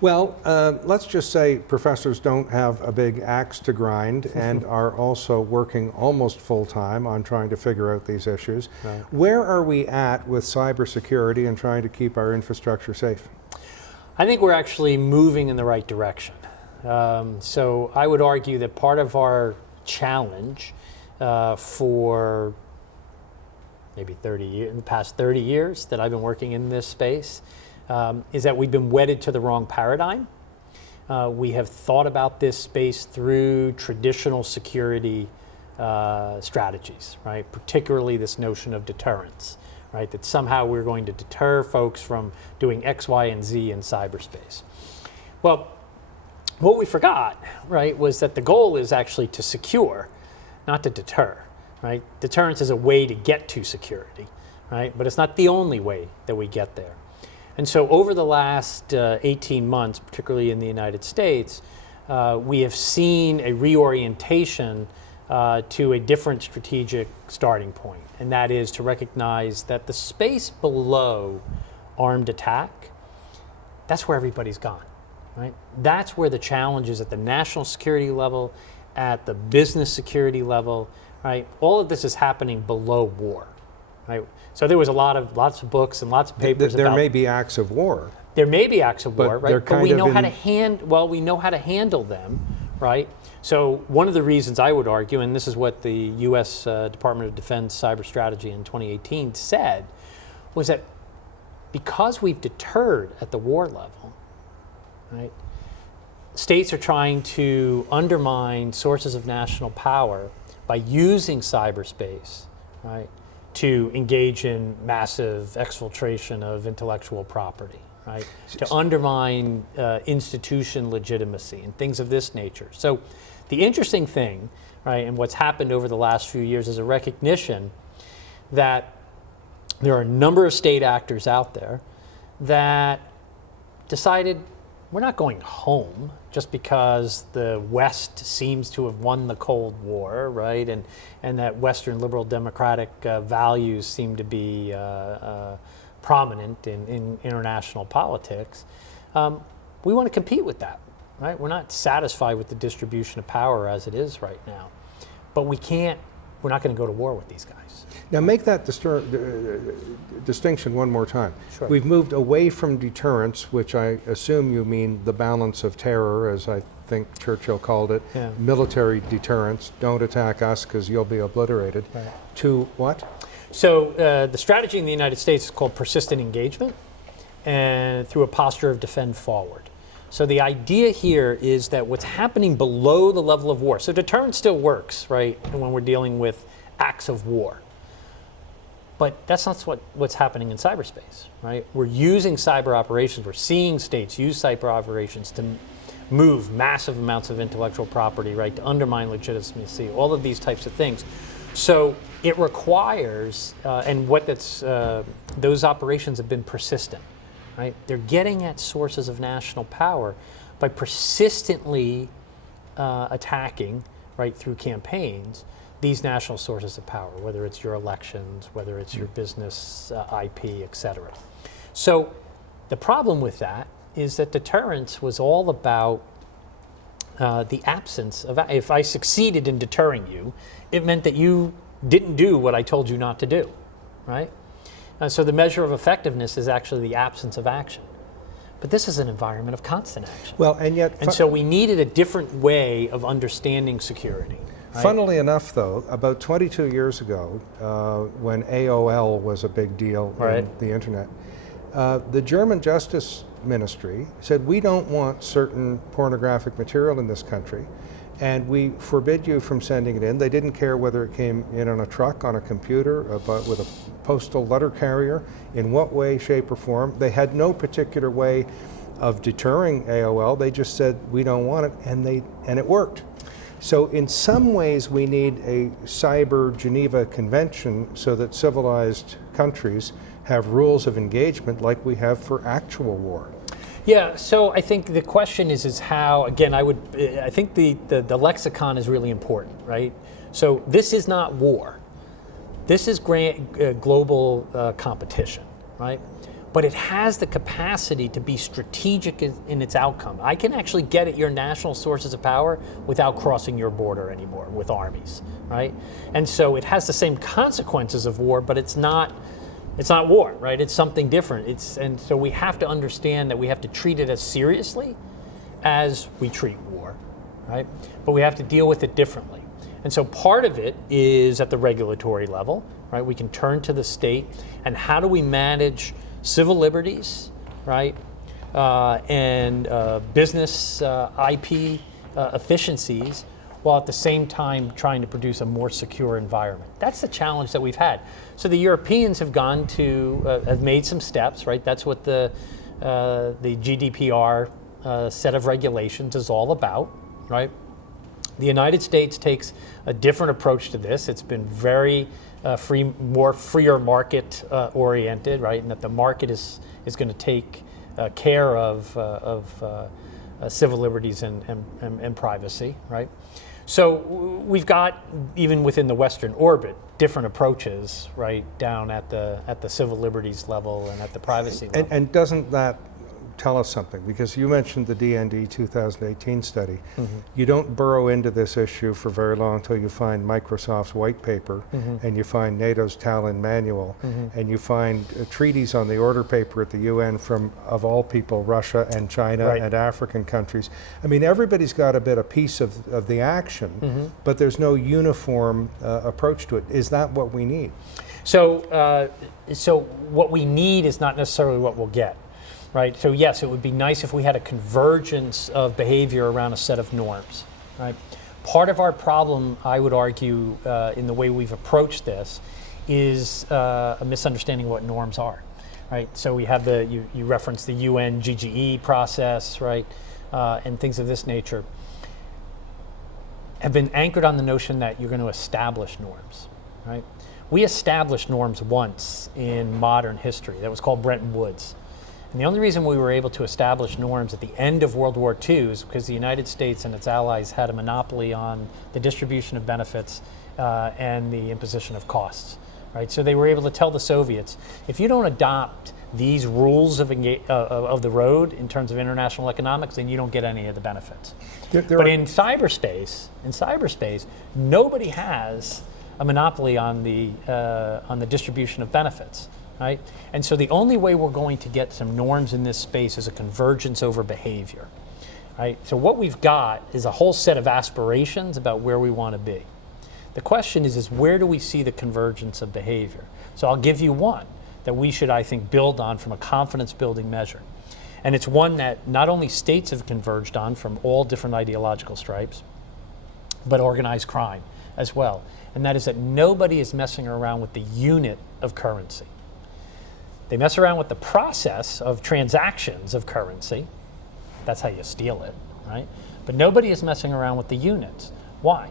Well, let's just say professors don't have a big axe to grind and are also working almost full-time on trying to figure out these issues. Right. Where are we at with cybersecurity and trying to keep our infrastructure safe? I think we're actually moving in the right direction. So I would argue that part of our challenge for maybe 30 years, in the past 30 years that I've been working in this space, is that we've been wedded to the wrong paradigm. We have thought about this space through traditional security strategies, right? Particularly this notion of deterrence, right? That somehow we're going to deter folks from doing X, Y, and Z in cyberspace. Well, what we forgot, right, was that the goal is actually to secure, not to deter, right? Deterrence is a way to get to security, right? But it's not the only way that we get there. And so over the last 18 months, particularly in the United States, we have seen a reorientation to a different strategic starting point, and that is to recognize that the space below armed attack, that's where everybody's gone, right? That's where the challenge is at the national security level, at the business security level, right? All of this is happening below war, right? So there was lots of books and lots of papers There about... may be acts of war. There may be acts of war, right? But we know how to we know how to handle them, right? So one of the reasons I would argue, and this is what the U.S. Department of Defense Cyber Strategy in 2018 said, was that because we've deterred at the war level, right, states are trying to undermine sources of national power by using cyberspace, right, to engage in massive exfiltration of intellectual property, right, to undermine institution legitimacy and things of this nature. So the interesting thing, right, and what's happened over the last few years is a recognition that there are a number of state actors out there that decided we're not going home just because the West seems to have won the Cold War, right? And that Western liberal democratic values seem to be prominent in international politics. We want to compete with that, right? We're not satisfied with the distribution of power as it is right now. But we're not going to go to war with these guys. Now make that distinction one more time. Sure. We've moved away from deterrence, which I assume you mean the balance of terror, as I think Churchill called it, yeah. Military deterrence, don't attack us because you'll be obliterated, right. to what? So the strategy in the United States is called persistent engagement, and through a posture of defend forward. So the idea here is that what's happening below the level of war, so deterrence still works, right, when we're dealing with acts of war. But that's not what's happening in cyberspace, right? We're using cyber operations, we're seeing states use cyber operations to move massive amounts of intellectual property, right, to undermine legitimacy, all of these types of things. So it requires, and those operations have been persistent, right? They're getting at sources of national power by persistently attacking, right, through campaigns, these national sources of power, whether it's your elections, whether it's your business IP, et cetera. So the problem with that is that deterrence was all about the absence of, if I succeeded in deterring you, it meant that you didn't do what I told you not to do, right? So the measure of effectiveness is actually the absence of action. But this is an environment of constant action. Well, and so we needed a different way of understanding security. Right? Funnily enough, though, about 22 years ago, when AOL was a big deal in the internet, the German Justice Ministry said, we don't want certain pornographic material in this country, and we forbid you from sending it in. They didn't care whether it came in on a truck, on a computer, with a postal letter carrier, in what way, shape, or form. They had no particular way of deterring AOL. They just said, we don't want it, and it worked. So in some ways, we need a cyber Geneva Convention so that civilized countries have rules of engagement like we have for actual war. Yeah, so I think the question is how, again, I think the lexicon is really important, right? So this is not war. This is global competition, right? but it has the capacity to be strategic in its outcome. I can actually get at your national sources of power without crossing your border anymore with armies, right? And so it has the same consequences of war, but it's not war, right? It's something different. And so we have to understand that we have to treat it as seriously as we treat war, right? But we have to deal with it differently. And so part of it is at the regulatory level, right? We can turn to the state, and how do we manage civil liberties, right? And business IP efficiencies, while at the same time trying to produce a more secure environment. That's the challenge that we've had. So the Europeans have have made some steps, right? That's what the GDPR set of regulations is all about, right? The United States takes a different approach to this. It's been very more freer market oriented, right? And that the market is going to take care of civil liberties and privacy, right? So we've got, even within the Western orbit, different approaches, right, down at the civil liberties level and at the privacy level. And doesn't that tell us something? Because you mentioned the DND 2018 study. You don't burrow into this issue for very long until you find Microsoft's white paper, and you find NATO's Tallinn manual, and you find treaties on the order paper at the UN from, of all people, Russia and China and African countries. I mean, everybody's got a piece of the action, but there's no uniform approach to it. Is that what we need? So what we need is not necessarily what we'll get. Right. So yes, it would be nice if we had a convergence of behavior around a set of norms. Right. Part of our problem, I would argue, in the way we've approached this, is a misunderstanding of what norms are. Right. So we have you referenced the UN GGE process, right, and things of this nature, have been anchored on the notion that you're going to establish norms. Right. We established norms once in modern history. That was called Bretton Woods. And the only reason we were able to establish norms at the end of World War II is because the United States and its allies had a monopoly on the distribution of benefits and the imposition of costs. Right? So they were able to tell the Soviets, if you don't adopt these rules of the road in terms of international economics, then you don't get any of the benefits. But in cyberspace, nobody has a monopoly on the distribution of benefits. Right? And so the only way we're going to get some norms in this space is a convergence over behavior. Right? So what we've got is a whole set of aspirations about where we want to be. The question is where do we see the convergence of behavior? So I'll give you one that we should, I think, build on from a confidence building measure. And it's one that not only states have converged on from all different ideological stripes, but organized crime as well. And that is that nobody is messing around with the unit of currency. They mess around with the process of transactions of currency. That's how you steal it, right? But nobody is messing around with the units. Why?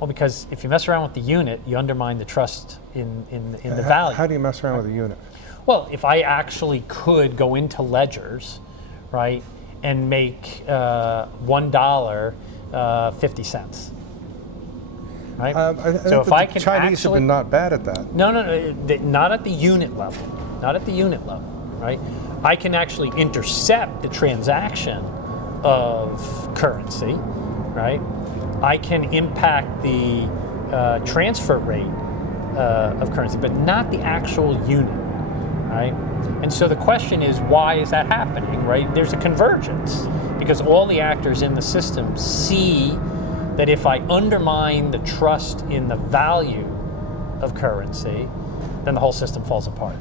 Well, because if you mess around with the unit, you undermine the trust in the value. How do you mess around with the unit? Well, if I actually could go into ledgers, right, and make $1 50 cents. Right? So if I can Chinese have been not bad at that. No, not at the unit level. Not at the unit level, right? I can actually intercept the transaction of currency, right? I can impact the transfer rate of currency, but not the actual unit, right? And so the question is, why is that happening, right? There's a convergence because all the actors in the system see that if I undermine the trust in the value of currency, then the whole system falls apart.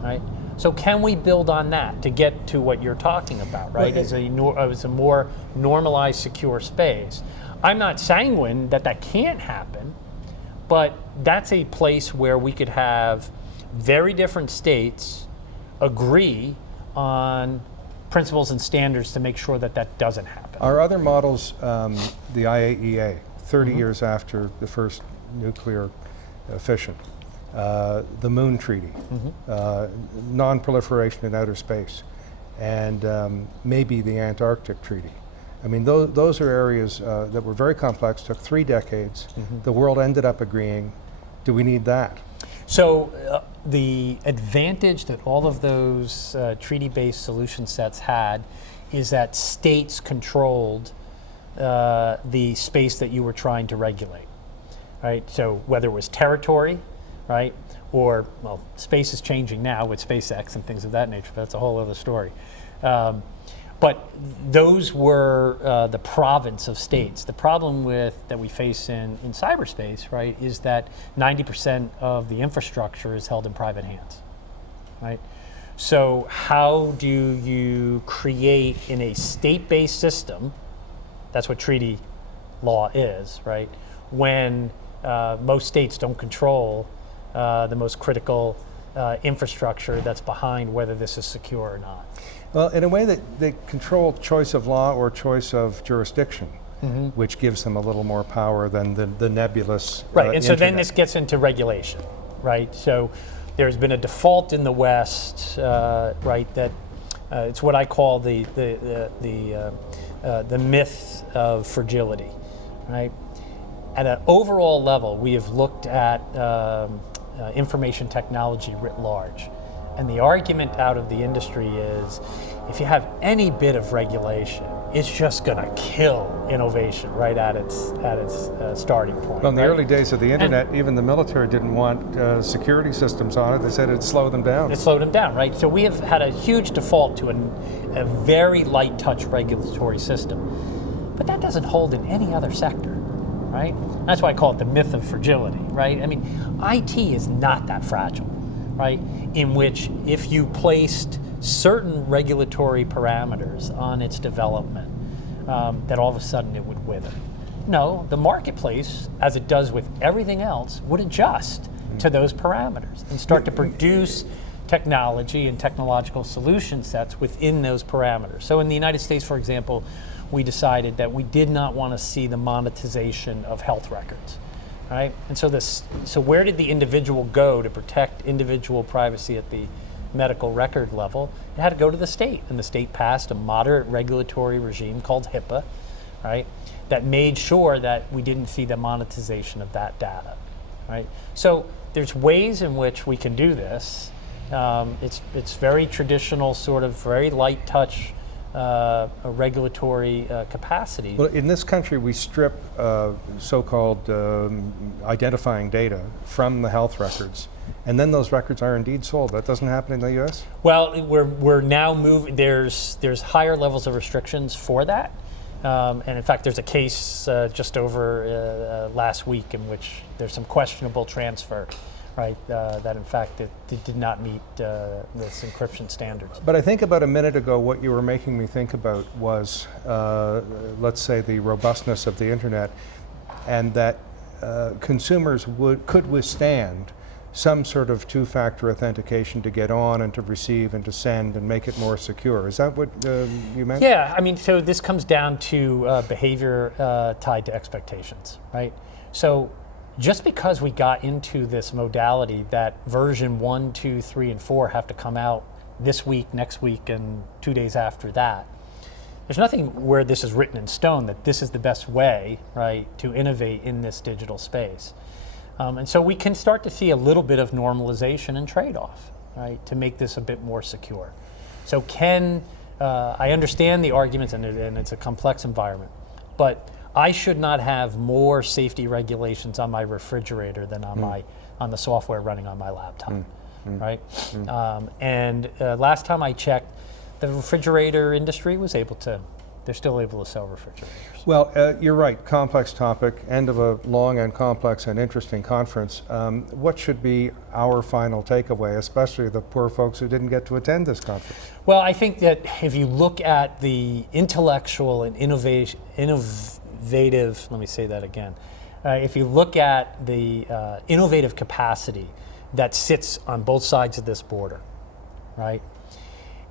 Right? So can we build on that to get to what you're talking about, right? As a more normalized, secure space. I'm not sanguine that can't happen, but that's a place where we could have very different states agree on principles and standards to make sure that doesn't happen. Our other models, the IAEA, 30 years after the first nuclear fission. The Moon Treaty, non-proliferation in outer space, and maybe the Antarctic Treaty. I mean, those are areas that were very complex, took 3 decades. The world ended up agreeing. Do we need that? So the advantage that all of those treaty-based solution sets had is that states controlled the space that you were trying to regulate, right? So whether it was territory, right, or, well, space is changing now with SpaceX and things of that nature, but that's a whole other story. But those were the province of states. The problem that we face in cyberspace, right, is that 90% of the infrastructure is held in private hands, right? So how do you create in a state-based system, that's what treaty law is, right, when most states don't control the most critical infrastructure that's behind whether this is secure or not? Well, in a way they control choice of law or choice of jurisdiction, which gives them a little more power than the nebulous right, and so internet. then this gets into regulation, right? So there's been a default in the West, right, that it's what I call the myth of fragility, right? At an overall level, we have looked at information technology writ large. And the argument out of the industry is, if you have any bit of regulation, it's just going to kill innovation right at its starting point. Well, in the right? early days of the internet, even the military didn't want security systems on it. They said it'd slow them down. It slowed them down, right? So we have had a huge default to a very light touch regulatory system. But that doesn't hold in any other sector, right? That's why I call it the myth of fragility, right? I mean, IT is not that fragile, right? In which if you placed certain regulatory parameters on its development, that all of a sudden it would wither. No, the marketplace, as it does with everything else, would adjust to those parameters and start to produce technology and technological solution sets within those parameters. So in the United States, for example, we decided that we did not want to see the monetization of health records. Right? And so where did the individual go to protect individual privacy at the medical record level? It had to go to the state, and the state passed a moderate regulatory regime called HIPAA, right, that made sure that we didn't see the monetization of that data, right? So there's ways in which we can do this. It's very traditional, sort of very light touch a regulatory capacity. Well, in this country, we strip so-called identifying data from the health records, and then those records are indeed sold. That doesn't happen in the U.S.? Well, we're now moving. There's higher levels of restrictions for that, and in fact, there's a case just over last week in which there's some questionable transfer. Right, that in fact it did not meet this encryption standards. But I think about a minute ago what you were making me think about was, let's say, the robustness of the internet, and that consumers could withstand some sort of two-factor authentication to get on and to receive and to send and make it more secure. Is that what you meant? Yeah, I mean, so this comes down to behavior tied to expectations, right? So just because we got into this modality that version 1, 2, 3, and 4 have to come out this week, next week, and 2 days after that, there's nothing where this is written in stone that this is the best way, right, to innovate in this digital space. And so we can start to see a little bit of normalization and trade-off, right, to make this a bit more secure. So I understand the arguments, and it's a complex environment, but I should not have more safety regulations on my refrigerator than on the software running on my laptop, right? And last time I checked, the refrigerator industry was they're still able to sell refrigerators. Well, you're right, complex topic, end of a long and complex and interesting conference. What should be our final takeaway, especially the poor folks who didn't get to attend this conference? Well, I think that if you look at the intellectual and innovative, let me say that again. If you look at the innovative capacity that sits on both sides of this border, right?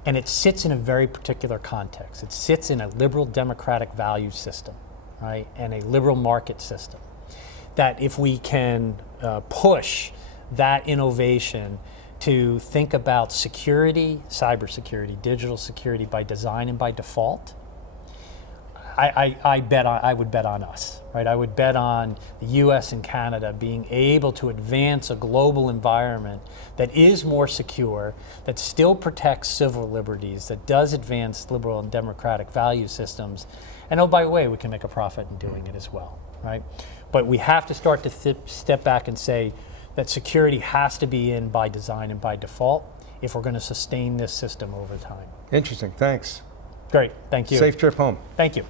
And it sits in a very particular context. It sits in a liberal democratic value system, right? And a liberal market system. That if we can push that innovation to think about security, cybersecurity, digital security by design and by default, I would bet on us, right? I would bet on the U.S. and Canada being able to advance a global environment that is more secure, that still protects civil liberties, that does advance liberal and democratic value systems. And oh, by the way, we can make a profit in doing it as well, right? But we have to start to step back and say that security has to be in by design and by default if we're going to sustain this system over time. Interesting, thanks. Great, thank you. Safe trip home. Thank you.